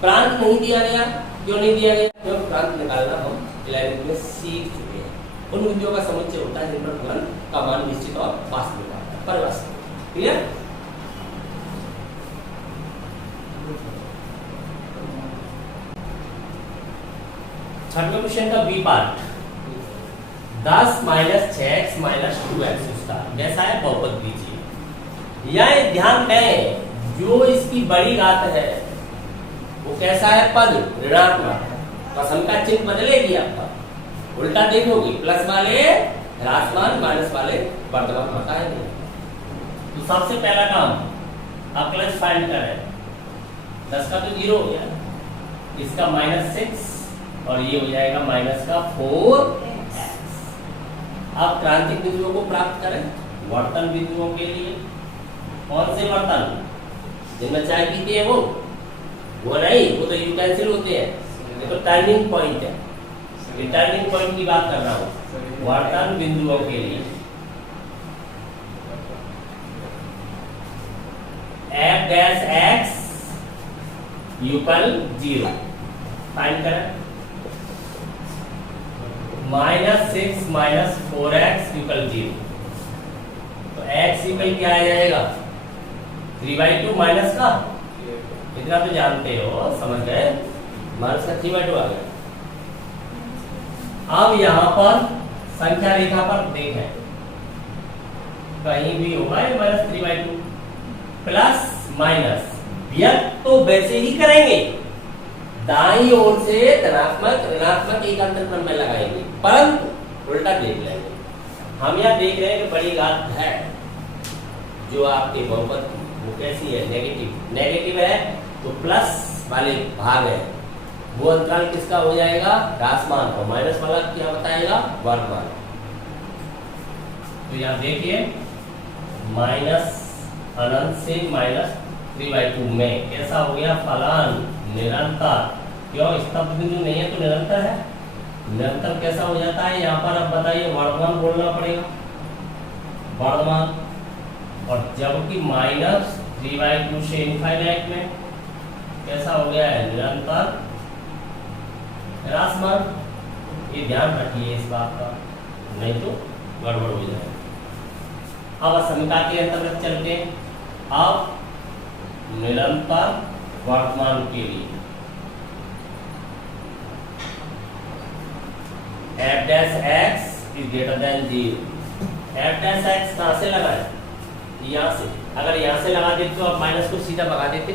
प्रांत नहीं दिया गया, क्यों नहीं दिया गया? क्योंकि प्रांत निकालना हम 11th में सीख चुके हैं। उन विधियों का समुच्चय होता है जिन पर फलन का मान निश्चित और वास्तविक आता है, परिभाषित। क्लियर। छठवें क्वेश्चन का बी पार्ट, 10 - 6x - 2x कैसा है, बहुपद दीजिए। यह ध्यान दें, जो इसकी बड़ी घात है वो कैसा है, पद ऋणात्मक। पसंद का चिन्ह बदलेगी आपका, उल्टा देखोगे, प्लस वाले ह्रासमान, माइनस वाले वर्धमान होता है नहीं। तो सबसे पहला काम अवकलज फाइंड करें। 10 का तो 0 हो गया, इसका -6 और ये हो जाएगा -4x। अब क्रांतिक बिंदुओं को प्राप्त करें वर्तन बिंदुओं के लिए। कौन से वर्तन, जिनमें चाय पीते हैं वो नहीं, वो तो यू कैंसिल होते हैं, ये तो टर्निंग पॉइंट है, ये टर्निंग पॉइंट की बात कर रहा हूँ। वर्तन बिंदुओं के लिए f डैश x = 0 फाइंड करें। -6 - 4x = 0, तो x इक्वल क्या आ जाएगा, 3/2 माइनस का, इतना तो जानते हो, समझ गए, माइनस का 3/2 आ गया। अब यहाँ पर संख्या रेखा पर देखें, कहीं भी होगा ये -3/2, प्लस माइनस व्यक्त तो वैसे ही करेंगे, दाईं ओर से धनात्मक ऋणात्मक एक अंतर क्रम में लगाएंगे, परंतु उल्टा देख लेंगे। हम यह देख रहे हैं कि बड़ी घात है जो आपके बहुपद वो कैसी है, नेगेटिव है, तो प्लस वाले भाग है, वो अंतराल किसका हो जाएगा, ह्रासमान, और माइनस वाला क्या बताएगा, वर्धमान। तो यहाँ देखिए -अनंत से -3/2 में कैसा हो गया, फलन निरंतर। क्यों, स्तब्ध बिंदु नहीं है तो निरंतर है। निरंतर कैसा हो जाता है, यहाँ पर अब बताइए, वर्धमान बोलना पड़ेगा, वर्धमान। और जबकि -3/2 से इनफाइनाइट में कैसा हो गया है, निरंतर ह्रासमान। ये ध्यान रखिए इस बात का, नहीं तो गड़बड़ हो जाए। अब असमता के अंतर्गत चलते हैं। अब निरंतर वर्तमान के लिए f dash x is greater than 0। f dash x कहाँ से लगाए, यहाँ से। अगर यहाँ से लगा देते तो आप माइनस को सीधा भगा देते,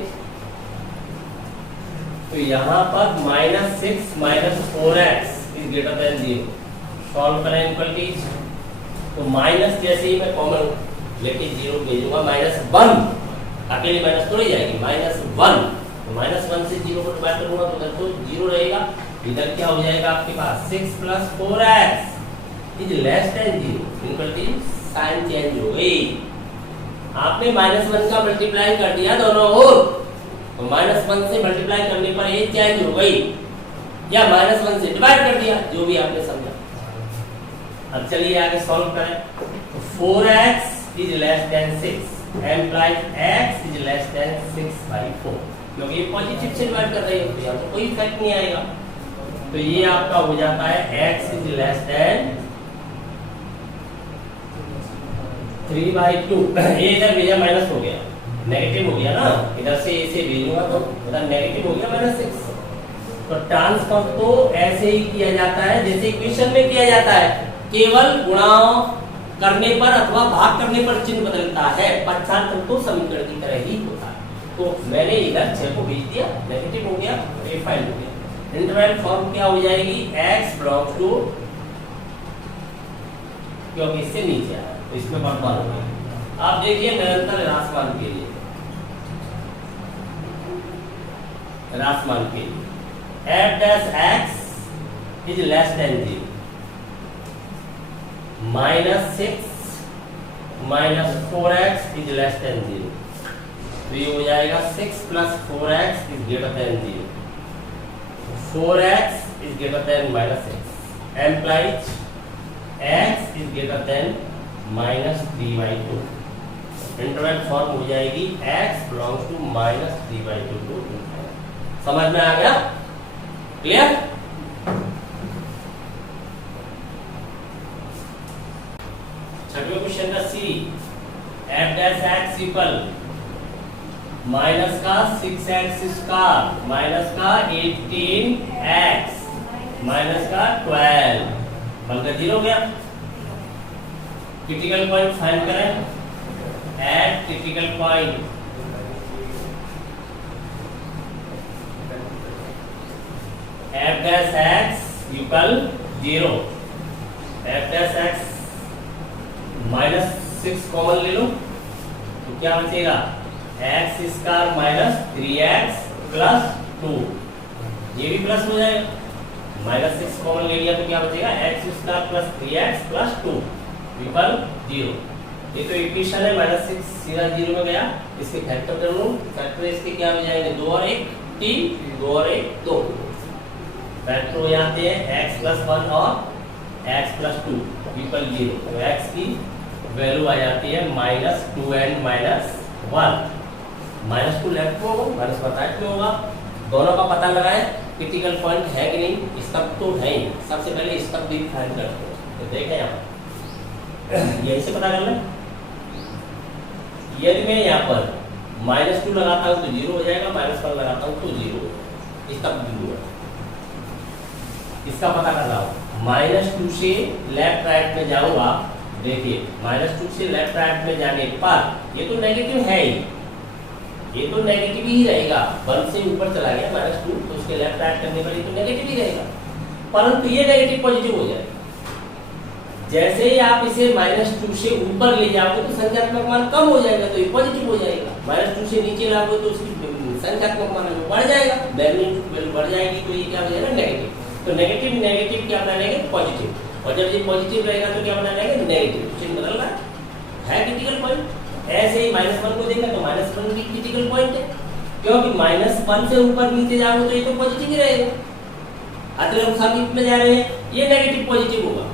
तो यहाँ पर -6 - 4x is greater than 0 solve करें इक्वलिटीज। तो माइनस जैसे ही मैं कॉमन लेके 0 भेजूंगा, -1 अकेली माइनस तो नहीं जाएगी, -1, तो -1 से 0 को डिवाइड करूंगा तो उधर तो 0 रहेगा, इधर क्या हो जाएगा आपके पास, 6 + 4x is less than 0। Equality sign change हो गई, आपने -1 का मल्टीप्लाई कर दिया दोनों ओर, तो -1 से मल्टीप्लाई करने पर ये चेंज हो गई, या -1 से डिवाइड कर दिया, जो भी आपने समझा। अब चलिए आगे सॉल्व करें। तो 4x is less than 6 implies x is less than 6/4, क्योंकि ये पॉजिटिव से डिवाइड कर रही है, तो यहाँ तो कोई इफेक्ट नहीं आएगा। तो ये आपका हो जाता है x इज लेस देन 3/2। ये इधर भेजा माइनस हो गया, नेगेटिव हो गया ना, इधर से इसे भेजूंगा तो मतलब नेगेटिव हो गया -6। तो तो ट्रांसफर तो ऐसे ही किया जाता है जैसे इक्वेशन में किया जाता है, केवल गुणा करने पर अथवा भाग करने पर चिन्ह बदलता है, पश्चात तो समीकरण की तरह ही होता है। तो मैंने इधर 6 को भेज दिया, नेगेटिव हो गया, ये फाइल हो गया। इंटरवल फॉर्म क्या हो जाएगी, x बिलोंग्स टू, क्योंकि इससे नीचे आया तो इसमें वर्तमान हो गया। आप देखिए निरंतर राशमान के लिए, राशमान के लिए f dash x is less than 0, -6 minus 4x is less than 0, तो ये हो जाएगा 6 plus 4x is greater than 0, 4x is greater than -6 implies x is greater than -3/2। Interval form हो जाएगी x बिलोंग्स टू -3/2। समझ में आ गया, क्लियर? छठवें क्वेश्चन का सी, f dash x equal minus का 6x स्क्वायर माइनस का 18x माइनस का 12 बनकर 0 हो गया। क्रिटिकल पॉइंट फाइंड करें, eight critical point f dash x equal 0, f dash x -6 common ले लो तो क्या बचेगा, x square minus 3x plus 2, ये भी प्लस हो जाएगा। -6 कॉमन ले लिया तो क्या बचेगा, x square plus 3x plus 2 equal 0। ये तो इक्वेशन है, -6 सीधा 0 में गया, इसके फैक्टर कर लो, फैक्टर इसके क्या हो जाएंगे, 2 और 1 3, 2 और 1 2, फैक्टर हो जाते हैं x प्लस 1 और x प्लस 2 इक्वल 0। तो x की वैल्यू आ जाती है -2 एंड -1, -2 लेफ्ट में होगा, -1 राइट में होगा। दोनों का पता लगाएं, क्रिटिकल पॉइंट है कि नहीं, स्तंभ तो है ही। सबसे पहले स्तंभ भी फाइंड करते हैं, तो देखें यहाँ यही से पता कर लें। यदि मैं यहाँ पर -2 लगाता हूँ तो 0 हो जाएगा, -1 लगाता हूँ तो 0 हो जाएगा, स्तंभ बिंदु है, इसका पता कर रहा हूँ। -2 से लेफ्ट राइट में जाऊंगा, देखिए -2 से लेफ्ट राइट में जाने पर ये तो नेगेटिव है ही, ये तो नेगेटिव ही रहेगा। 1 से ऊपर चला गया -2 तो उसके लेफ्ट राइट करने पर ये तो नेगेटिव ही रहेगा, परंतु ये नेगेटिव पॉजिटिव हो जाएगा। जैसे ही आप इसे -2 से ऊपर ले जाओगे तो संख्यात्मक मान कम हो जाएगा, तो ये पॉजिटिव हो जाएगा। -2 से नीचे लाओगे तो उसकी संख्यात्मक मान बढ़ जाएगा, वैल्यू बढ़ जाएगी, तो ये क्या हो जाएगा, नेगेटिव। तो नेगेटिव नेगेटिव क्या बना लेंगे, पॉजिटिव, और जब ये पॉजिटिव रहेगा तो क्या बना लेंगे, नेगेटिव। चिन्ह बदल रहा है क्रिटिकल पॉइंट। ऐसे ही -1 को देखा तो -1 भी क्रिटिकल पॉइंट है, क्योंकि -1 से ऊपर नीचे जाओगे तो ये तो पॉजिटिव ही रहेगा। अतः समीप में जा रहे हैं, ये नेगेटिव पॉजिटिव होगा,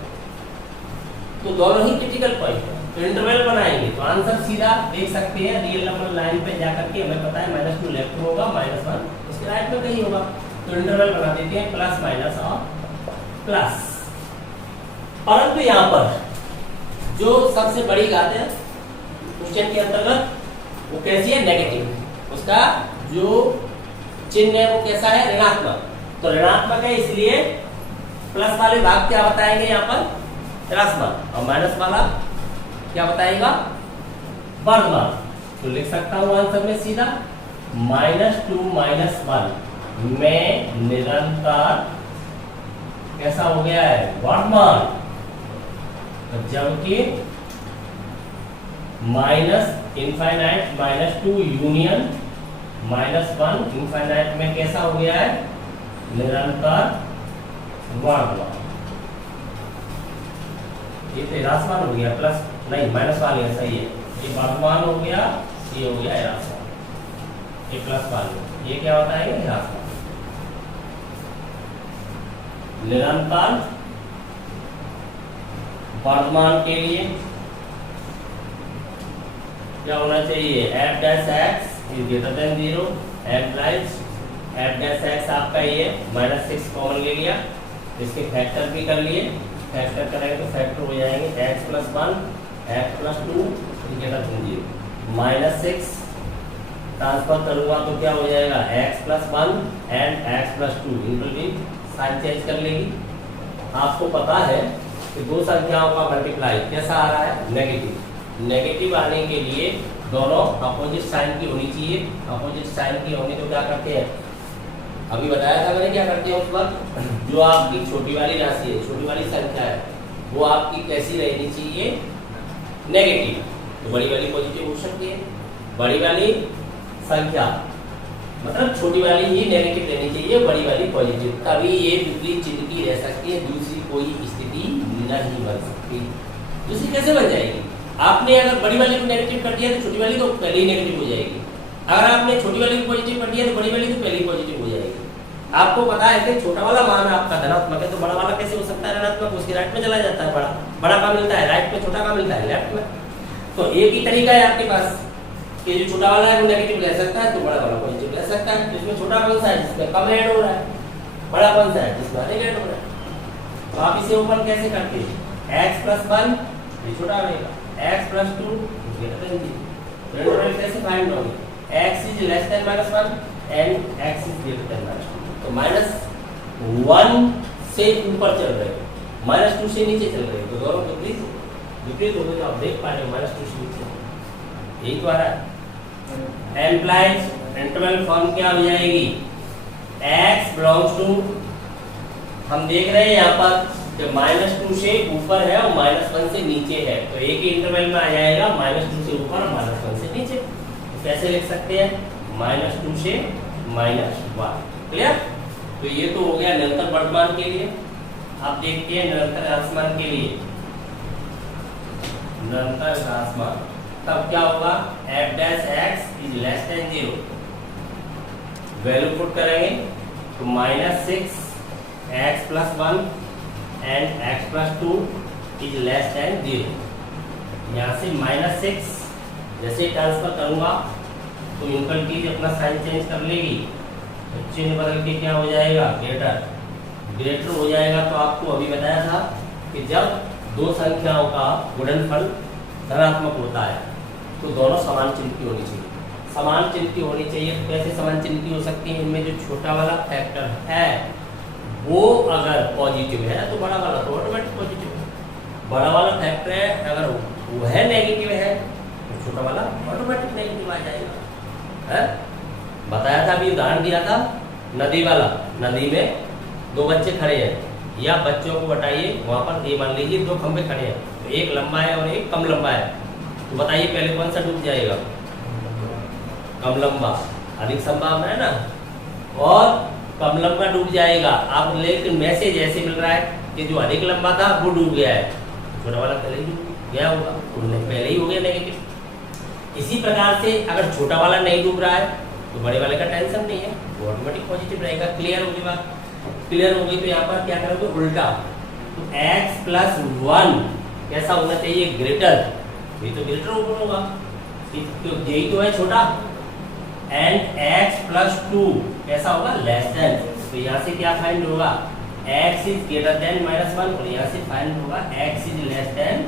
तो दोनों ही क्रिटिकल पॉइंट है। तो इंटरवल बनाएंगे तो आंसर सीधा देख सकते हैं, रियल नंबर लाइन पे जाकर के हमें पता है -2 लेफ्ट में होगा, -1 इसके राइट में कहीं होगा, तो इंटरवल बना देते हैं प्लस माइनस और प्लस। परंतु यहाँ पर जो सबसे बड़ी बात है क्वेश्चन के अंतर्गत वो कैसी है, नेगेटिव, उसका जो चिन्ह है वो कैसा है, ऋणात्मक। तो ऋणात्मक है, इसलिए प्लस वाले भाग क्या बताएंगे यहाँ पर, ऋणात्मक, और माइनस वाला क्या बताएगा, वर्धमान। तो लिख सकता हूँ आंसर में सीधा -2 -1 में निरंतर कैसा हो गया है, वर्धमान, जबकि -इनफाइनाइट -2 यूनियन -1 इनफाइनाइट में कैसा हो गया है, निरंतर वर्धमान। ये तो ह्रासमान हो गया, प्लस नहीं माइनस वाले है, सही है, ये वर्धमान हो गया, ये हो गया ह्रासमान, ये प्लस वाले, ये क्या होता है, ह्रासमान। निरंतर वर्धमान के लिए क्या होना चाहिए, f dash x is greater than 0, f dash x आपका ये -6 कॉमन ले लिया, इसके फैक्टर भी कर लिए, फैक्टर करेंगे तो फैक्टर हो जाएंगे x plus 1 x plus 2 greater than 0, -6 transfer करूंगा तो क्या हो जाएगा, x+1 and x+2 including sign change कर लेगी। आपको पता है कि दो संख्याओं का मल्टीप्लाई कैसा आ रहा है, नेगेटिव। नेगेटिव आने के लिए दोनों अपोजिट साइन की होनी चाहिए। अपोजिट साइन की होनी तो क्या करते हैं, अभी बताया था मैंने क्या करते हैं उस वक्त, जो आपकी छोटी वाली राशि है, छोटी वाली संख्या है, वो आपकी कैसी रहनी चाहिए, नेगेटिव। तो बड़ी वाली पॉजिटिव हो सकती है, बड़ी वाली संख्या मतलब छोटी वाली ही नेगेटिव रहनी चाहिए, बड़ी वाली पॉजिटिव। तभी ये विपरीत चिन्ह की रह सकती है, दूसरी कोई स्थिति नहीं बन सकती। दूसरी कैसे बन जाएगी, आपने अगर बड़ी वाली को नेगेटिव कर दिया तो छोटी वाली तो पहले ही नेगेटिव हो जाएगी, अगर आपने छोटी वाली को पॉजिटिव कर दिया तो बड़ी वाली तो पहले ही पॉजिटिव हो जाएगी। आपको पता है कि छोटा वाला मान आपका धनात्मक है तो बड़ा वाला कैसे हो सकता है ऋणात्मक, उसके राइट में चला जाता है, बड़ा का मिलता है राइट में, छोटा का मिलता है लेफ्ट में। तो एक ही तरीका है आपके पास कि जो छोटा वाला है वो नेगेटिव ले सकता है तो बड़ा वाला पॉजिटिव ले सकता है। इसमें छोटा कौन सा है जिसमें कम ऐड हो रहा है, बड़ा कौन सा है जिसमें अधिक ऐड हो रहा है। तो आप इसे ओपन कैसे करते हैं, x+1 ये छोटा रहेगा, x+2 ग्रेटर देन 0। इंटरवल कैसे फाइंड होंगे, x is less then -1 and x is greater then -2। तो -1 से ऊपर चल रहे हो, -2 से नीचे चल रहे हो, तो दोनों विपरीत हो गए। तो आप देख पा रहे हो -2 से नीचे, यही तो आ रहा है। एम्प्लाइज इंटरवल फॉर्म क्या हो जाएगी, x बिलोंग्स टू, हम देख रहे हैं यहाँ पर कि -2 से ऊपर है और -1 से नीचे है, तो एक ही इंटरवल में आ जाएगा -2 से ऊपर और -1 से नीचे। तो कैसे लिख सकते हैं, -2 से -1। क्लियर। तो ये तो हो गया निरंतर वर्तमान के लिए। आप देखते हैं निरंतर राशमान के लिए, निरंतर राशमान तब क्या होगा, f' is less than 0, value put करेंगे तो -6 x+1 and x+2 is less than 0। यहाँ से -6 जैसे ट्रांसफर करूंगा तो इनकल अपना साइन चेंज कर लेगी, तो चिन्ह बदल के क्या हो जाएगा, ग्रेटर हो जाएगा। तो आपको अभी बताया था कि जब दो संख्याओं का गुणनफल धनात्मक होता है तो दोनों समान चिन्ह की होनी चाहिए। समान चिन्ह की होनी चाहिए तो कैसे समान चिन्ह की हो सकती है, इनमें जो छोटा वाला फैक्टर है वो अगर पॉजिटिव है तो बड़ा वाला तो ऑटोमेटिक पॉजिटिव है, बड़ा वाला फैक्टर है अगर वो है नेगेटिव है तो छोटा वाला ऑटोमेटिक नेगेटिव आ जाएगा। है बताया था, अभी उदाहरण दिया था नदी वाला, नदी में दो बच्चे खड़े हैं या बच्चों को बताइए, वहां पर ये मान लीजिए दो खंबे खड़े हैं, तो एक लंबा है और एक कम लंबा है, तो बताइए पहले कौन सा डूब जाएगा, कम लंबा, अधिक संभावना है ना, और कम लंबा डूब जाएगा। आप लेकिन मैसेज ऐसे मिल रहा है कि जो अधिक लंबा था वो डूब गया है, छोटा वाला पहले ही डूब गया होगा, पहले ही हो गया नेगेटिव। इसी प्रकार से अगर छोटा वाला नहीं डूब रहा है तो बड़े वाले का टेंशन नहीं है, वो ऑटोमेटिक पॉजिटिव रहेगा। क्लियर होगी बात, क्लियर होगी। तो यहाँ पर क्या करोगे, उल्टा, तो x+1 कैसा होना चाहिए, ग्रेटर, ये तो ग्रेटर ऊपर होगा, तो यही तो है छोटा, एंड x+2 कैसा होगा, लेस देन। तो यहाँ से क्या फाइंड होगा, x इज ग्रेटर देन -1 और यहाँ से फाइंड होगा x इज लेस देन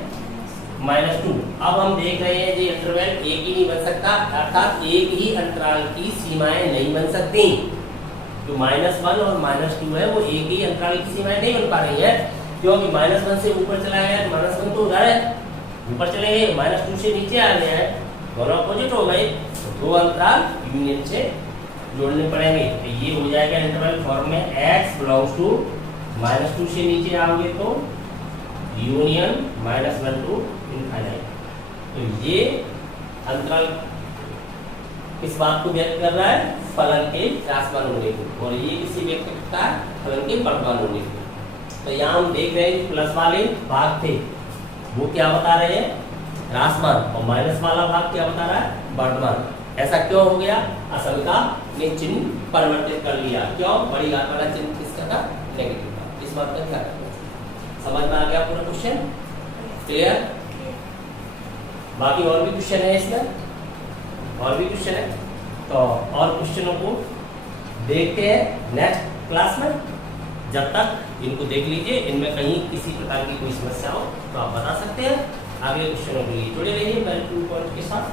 -2। अब हम देख रहे हैं जी इंटरवल एक ही नहीं बन सकता, अर्थात एक ही अंतराल की सीमाएं नहीं बन सकती। जो -1 और -2 है वो एक ही अंतराल की सीमाएं नहीं बन पा रही है, क्योंकि -1 से ऊपर चला गया, -1 तो उधर है, ऊपर चले गए, -2 से नीचे आ गया है, दोनों अपोजिट हो गए, तो दो अंतराल यूनियन से जोड़ने पड़ेंगे। तो ये हो जाएगा इंटरवल फॉर्म में x बिलोंग्स टू, -2 से नीचे आओगे तो यूनियन -1 टू इनफाइनाइट। तो ये अंतराल किस बात को व्यक्त कर रहा है, फलन के राशमान होने को, और ये किसी व्यक्त करता है फलन के वर्तमान होने को। तो यहाँ हम देख रहे हैं प्लस वाले भाग थे वो क्या बता रहे हैं, राशमान, और माइनस वाला भाग क्या बता रहा है, वर्तमान। ऐसा क्यों हो गया, असल ने चिन्ह परिवर्तित कर लिया, क्यों, बड़ी घात वाला चिन्ह किसका था, नेगेटिव था। इस बात का ध्यान रखना, समझ में आ गया पूरा क्वेश्चन, क्लियर। बाकी और भी क्वेश्चन है इसमें, और भी क्वेश्चन है, तो और क्वेश्चनों को देखते हैं नेक्स्ट क्लास में। जब तक इनको देख लीजिए, इनमें कहीं किसी प्रकार की कोई समस्या हो तो आप बता सकते हैं। आगे क्वेश्चनों के लिए जुड़े रहिए मेरे 2 पॉइंट के साथ।